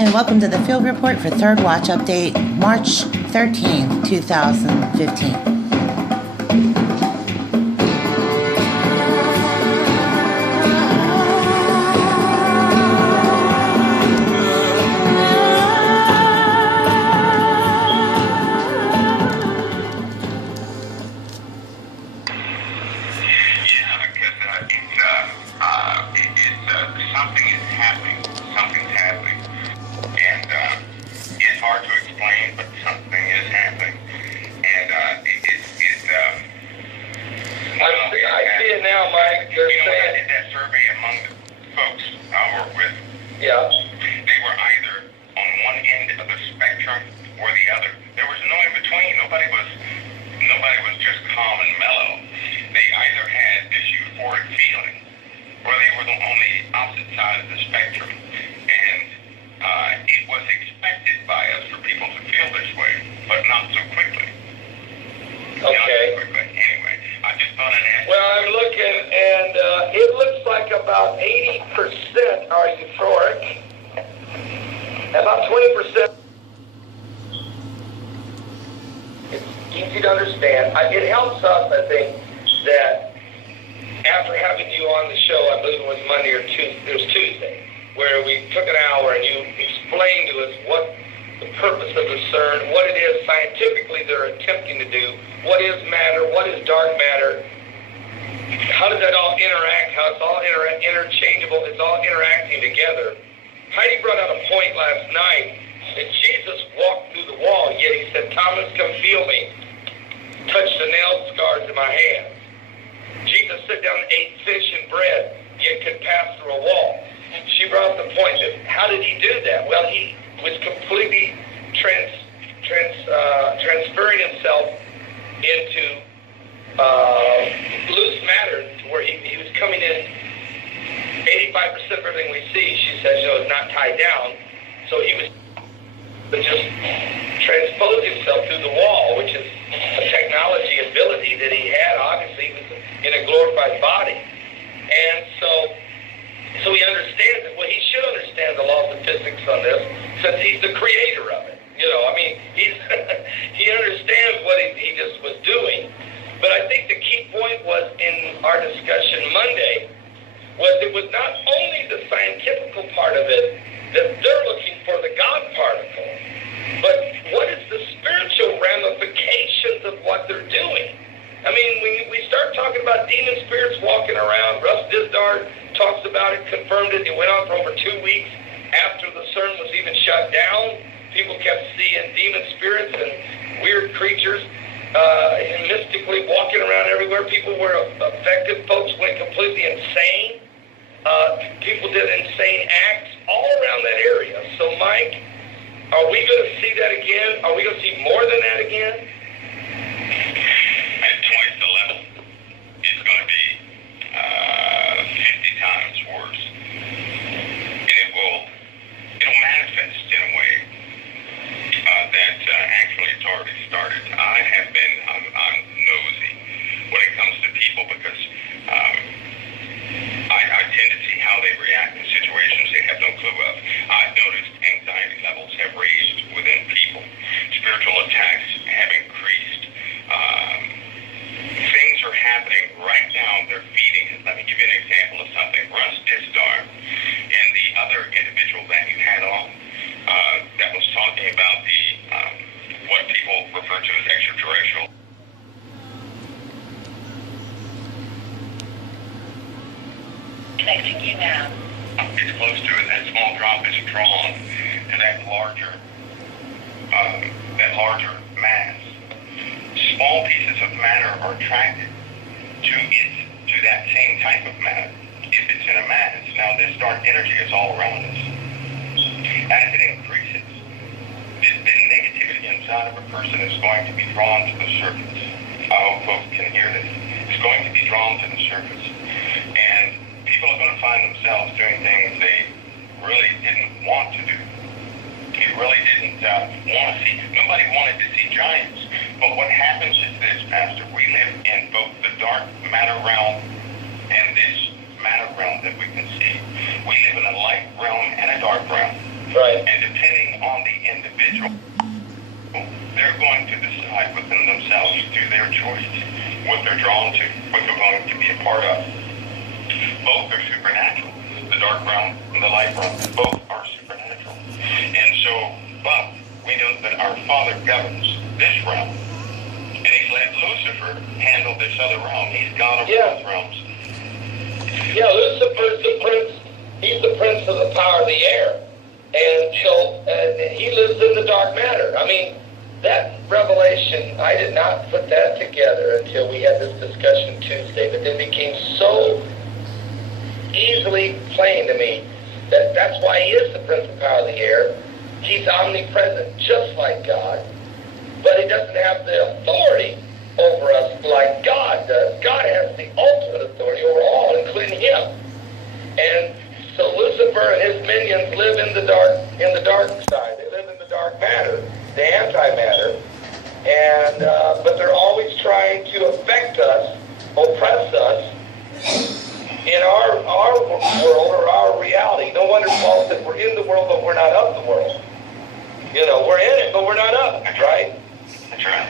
and welcome to the Field Report for Third Watch Update, March 13th, 2015. Something's happening, and it's hard to explain, but something is happening, and I see it now, Mike. They're saying, when I did that survey among the folks I work with, yeah, they were either on one end of the spectrum or the other. There was no in between. Nobody was just calm and mellow. They either had this euphoric feeling, or they were on the opposite side of the spectrum. And it was expected by us for people to feel this way, but not so quickly. okay. Anyway, I just thought I'd ask. Well, I'm looking, and it looks like about 80% are euphoric, about 20%. It's easy to understand. It helps us, I think, that after having you on the show, I believe it was Monday or Tuesday, it was Tuesday, where we took an hour and you explained to us what the purpose of the CERN, what it is scientifically they're attempting to do, what is matter, what is dark matter, how does that all interact, how it's all interchangeable, it's all interacting together. Heidi brought out a point last night that Jesus walked through the wall, yet he said, Thomas, come feel me, touch the nail scars in my hands. Jesus sat down and ate fish and bread, yet could pass through a wall. She brought up the point that how did he do that? Well, he was completely transferring himself into loose matter, to where he was coming in. 85% of everything we see, she says, is not tied down. So he was just transpose himself through the wall, which is a technology ability that he had. Obviously, he was in a glorified body. And so he understands it. Well, he should understand the laws of physics on this, since he's the creator of it. He understands what he just was doing. But I think the key point was in our discussion Monday was it was not only the scientific part of it that they're looking for, the God particle, but what is the spiritual ramifications of what they're doing? I mean, when we start talking about demon spirits walking around, Russ Dizdar talks about it, confirmed it. It went on for over 2 weeks after the CERN was even shut down. People kept seeing demon spirits and weird creatures and mystically walking around everywhere. People were affected. Folks went completely insane. People did insane acts all around that area. So, Mike, are we going to see that again? Are we going to see more than that again? At twice the level, it's going to be 50 times worse. And it'll manifest in a way that actually it's already started. I'm nosy when it comes to people because I tend to see how they react in situations they have no clue of. I've noticed anxiety levels have raised within people. Spiritual attacks have increased. Things are happening right now. They're feeding it. Let me give you an example of something. Russ Dizdar and the other individual that you had on that was talking about the what people refer to as extraterrestrial. Connecting you now. It's close to it. That small drop is drawn to that larger mass. Small pieces of matter are attracted to that same type of matter if it's in a mass. Now, this dark energy is all around us. As it increases, the negativity inside of a person is going to be drawn to the surface. I hope folks can hear this. It's going to be drawn to the surface. And people are going to find themselves doing things they really didn't want to do. You really didn't want to see. Nobody wanted to see giants. But what happens is this, Pastor. We live in both the dark matter realm and this matter realm that we can see. We live in a light realm and a dark realm. Right. And depending on the individual, they're going to decide within themselves through their choices what they're drawn to, what they're going to be a part of. Both are supernatural. The dark realm and the light realm, both are supernatural. And so, but we know that our Father governs this realm. And he's let Lucifer handle this other realm. He's God of both realms. Yeah, Lucifer's the prince. He's the prince of the power of the air. And so he lives in the dark matter. I mean, that revelation, I did not put that together until we had this discussion Tuesday, but it became so easily plain to me that that's why he is the prince of power of the air. He's omnipresent, just like God, but he doesn't have the authority over us like God does. God has the ultimate authority over all, including him. And so Lucifer and his minions live in the dark side. They live in the dark matter, the antimatter, and but they're always trying to affect us, oppress us in our world or our reality. No wonder Paul said we're in the world, but we're not of the world. You know, we're in it, but we're not of it, right? That's right.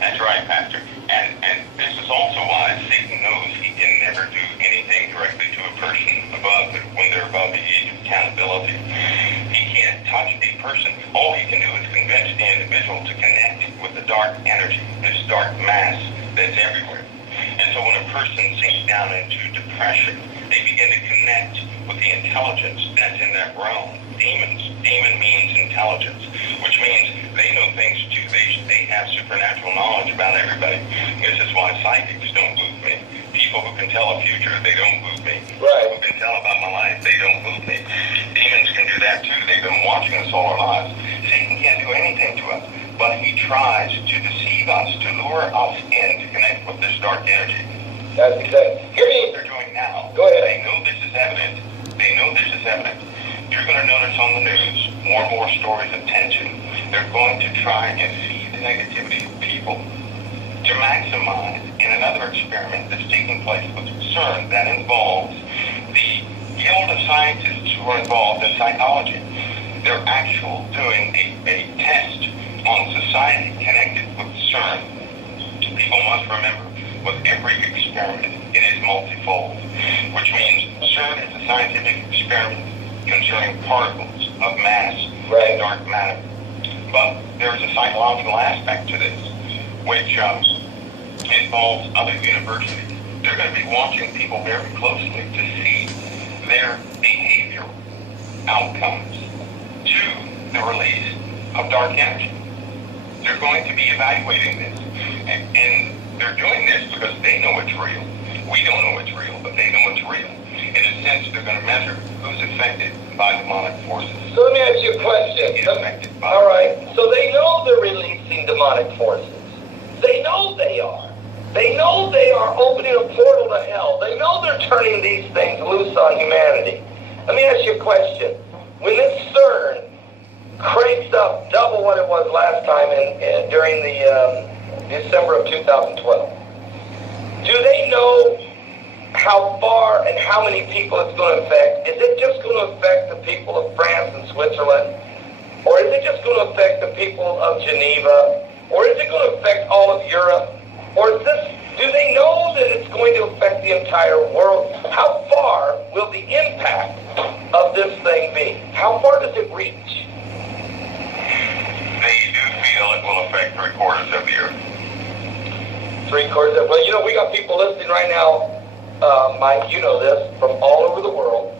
That's right, Pastor. And this is also why Satan knows he can never do anything directly to a person above when they're above the age of accountability. He can't touch a person. All he can do is convince the individual to connect with the dark energy, this dark mass that's everywhere. And so when a person sinks down into depression, they begin to connect with the intelligence that's in that realm. Demons. Demon means intelligence, which means they know things too. They have supernatural knowledge about everybody. This is why psychics don't move me. People who can tell a future, they don't move me. Right. People who can tell about my life, they don't move me. Demons can do that too. They've been watching us all our lives. Satan can't do anything to us, but he tries to deceive us, to lure us in to connect with this dark energy. That's exactly. Here's what they're doing now. Go ahead. They know this is evident. They know this is evident. You're going to notice on the news more and more stories of tension. They're going to try and feed the negativity to people to maximize in another experiment that's taking place with CERN that involves the guild of scientists who are involved in psychology. They're actually doing a test on society connected with CERN. People must remember, with every experiment, it is multifold, which means CERN is a scientific experiment concerning particles of mass and dark matter. But there is a psychological aspect to this, which involves other universities. They're going to be watching people very closely to see their behavioral outcomes to the release of dark energy. They're going to be evaluating this. And they're doing this because they know it's real. We don't know it's real, but they know it's real. In a sense, they're going to measure who's affected by demonic forces. So let me ask you a question. All right. So they know they're releasing demonic forces. They know they are. They know they are opening a portal to hell. They know they're turning these things loose on humanity. Let me ask you a question. When this CERN cranked up double what it was last time during the December of 2012, do they know how far and how many people it's going to affect? Is it just going to affect the people of France and Switzerland? Or is it just going to affect the people of Geneva? Or is it going to affect all of Europe? Or is this, do they know that it's going to affect the entire world? How far will the impact of this thing be? How far does it reach? They do feel it will affect 3/4 of the earth. 3/4 of, well, you know, we got people listening right now, Mike, you know this, from all over the world.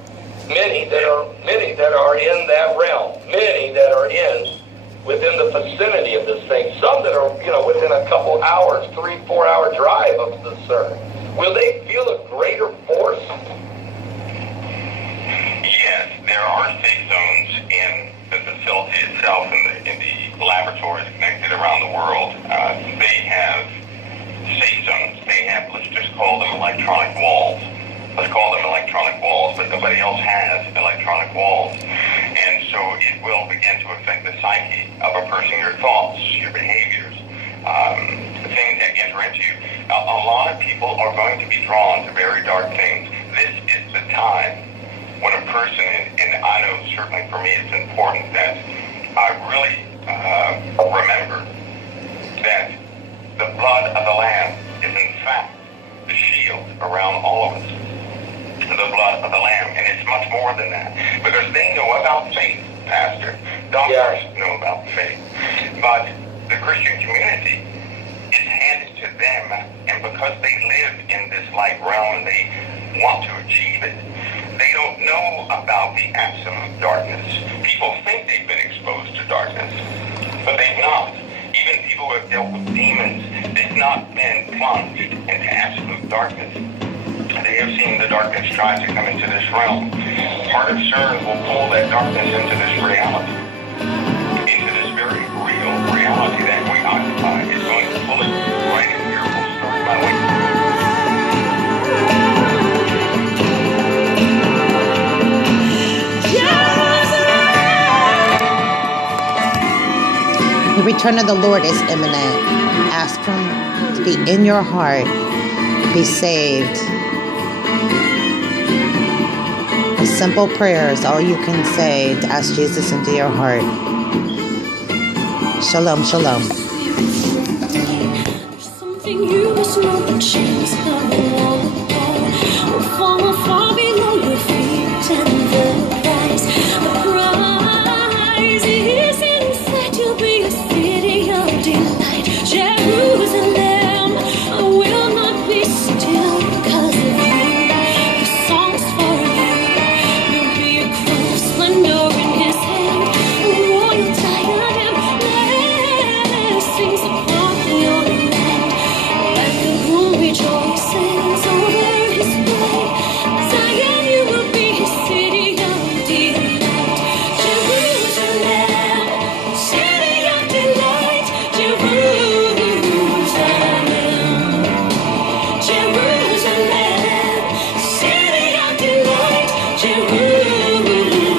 Many that are in that realm. Many that are within the vicinity of this thing. Some that are, you know, within a couple hours, 3-4 hour drive of the CERN. Will they feel a greater force? Yes, there are safe zones in the facility itself, in the laboratories connected around the world. They have safe zones. They have, let's just call them electronic walls. Let's call them electronic walls, but nobody else has electronic walls. And so it will begin to affect the psyche of a person, your thoughts, your behaviors, the things that enter into you. A lot of people are going to be drawn to very dark things. This is the time when a person in I know certainly for me it's important that I really remember that the blood of the Lamb is in fact the shield around all of us. The blood of the Lamb, and it's much more than that, because they know about faith, Pastor. Doctors know about faith, but the Christian community is handed to them, and because they live in this light realm, they want to achieve it. They don't know about the absolute darkness. People think they've been exposed to darkness, but they've not. Even people who have dealt with demons, they've not been plunged into absolute darkness. They have seen the darkness try to come into this realm. Part of CERN will pull that darkness into this reality, into this very real reality that we occupy. It's going to pull it right in here. We'll start by The return of the Lord is imminent. Ask Him to be in your heart, be saved. A simple prayer is all you can say to ask Jesus into your heart. Shalom, shalom. Something you must know, the chains coming on. Fall far below your feet, and the price is inside. You'll be a city of delight. Jerusalem, I will not be still because of you. The song's for you. You'll be a crown of splendor in His hand, a royal diadem, blessings upon your land. Let the groom rejoices over His bride. Zion, you will be His city of delight. Jerusalem, city of delight. Jerusalem, Jerusalem, city of delight. Jerusalem.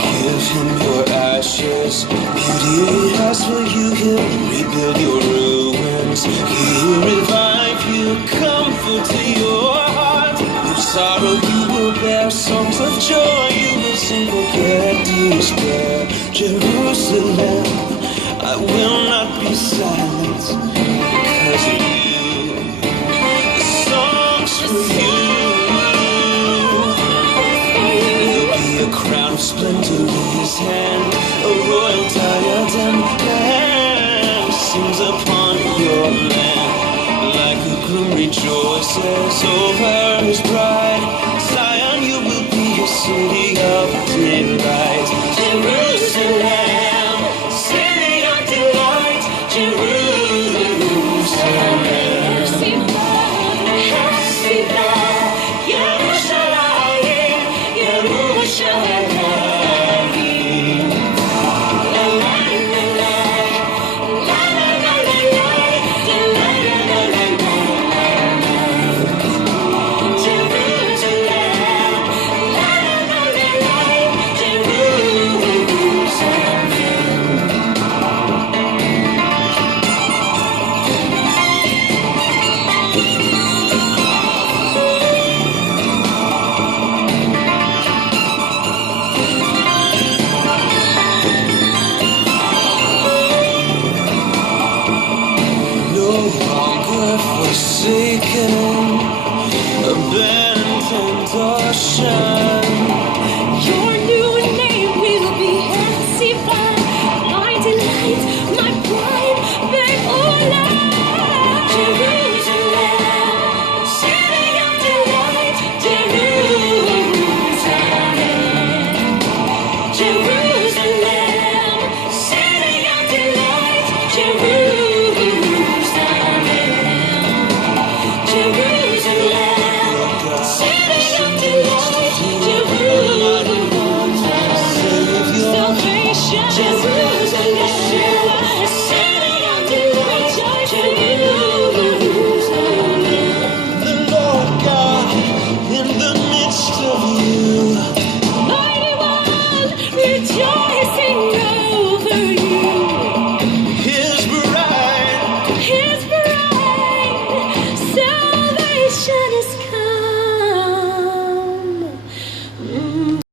Give Him your ashes, beauty has for you. He'll rebuild your ruins. He'll revive you, comfort to your heart. Your sorrow you will bear, songs of joy you will sing. Forget despair. Jerusalem, I will not be silent because of you. The songs for you. You'll be a crown of splendor in His hand, a royal diadem, blessings upon your land. Like a groom rejoices over his bride, Zion, you will be a city of delight. Jerusalem, city of delight. Jerusalem, Yerushalayim, Yerushalayim.